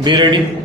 Be ready?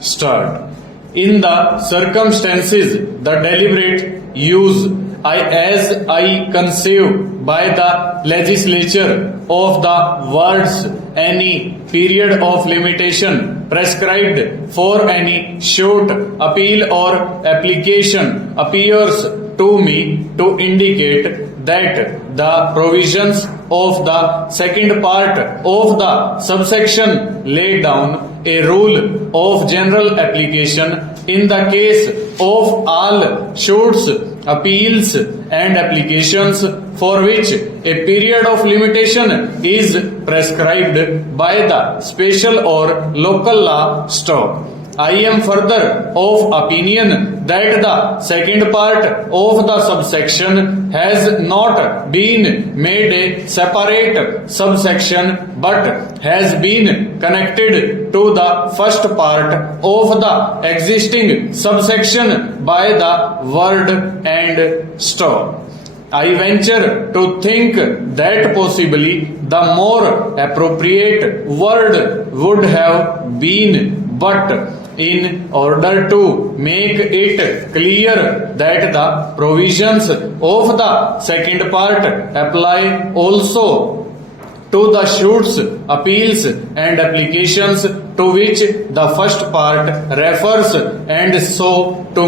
Start. In the circumstances, the deliberate use as I conceive by the legislature of the words any period of limitation prescribed for any short appeal or application appears to me to indicate that the provisions of the second part of the subsection lay down a rule of general application in the case of all suits, appeals and applications for which a period of limitation is prescribed by the special or local law stop. I am further of opinion that the second part of the subsection has not been made a separate subsection but has been connected to the first part of the existing subsection by the word and stop. I venture to think that possibly the more appropriate word would have been but in order to make it clear that the provisions of the second part apply also to the suits, appeals and applications to which the first part refers, and so to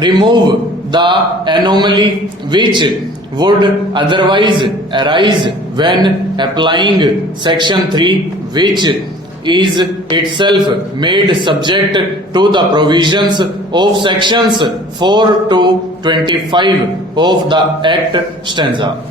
remove the anomaly which would otherwise arise when applying section 3, which is itself made subject to the provisions of sections 4 to 25 of the Act stanza.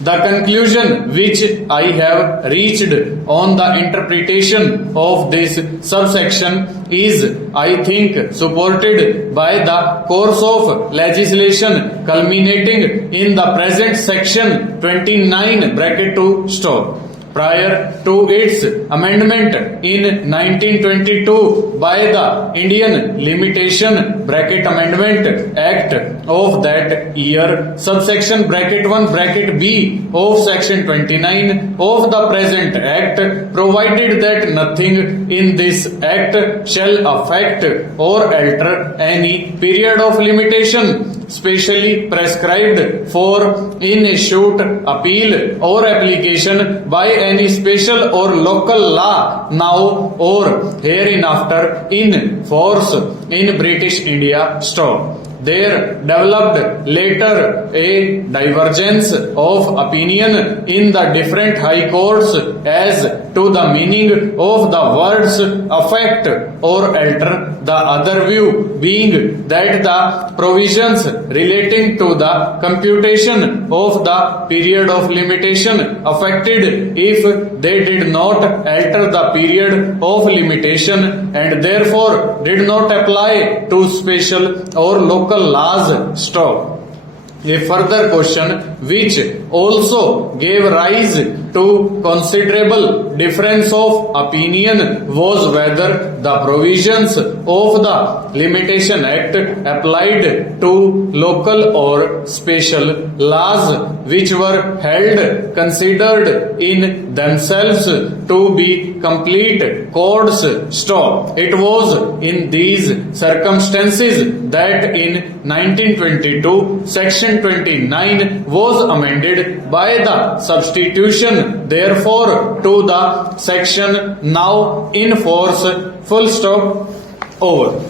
The conclusion which I have reached on the interpretation of this subsection is, I think, supported by the course of legislation culminating in the present section 29 (bracket 2 stop). Prior to its amendment in 1922 by the Indian Limitation (bracket Amendment) Act of that year, subsection (1) (b) of section 29 of the present Act provided that nothing in this Act shall affect or alter any period of limitation specially prescribed for in a suit, appeal or application by any special or local law now or hereinafter in force in British India stop. There developed later a divergence of opinion in the different high courts as to the meaning of the words affect or alter, the other view being that the provisions relating to the computation of the period of limitation affected if they did not alter the period of limitation and therefore did not apply to special or local laws stop. A further question which also gave rise to considerable difference of opinion was whether the provisions of the Limitation Act applied to local or special laws which were held considered in themselves to be complete codes stop. It was in these circumstances that in 1922 section 29 was amended by the substitution therefore to the section now in force full stop over.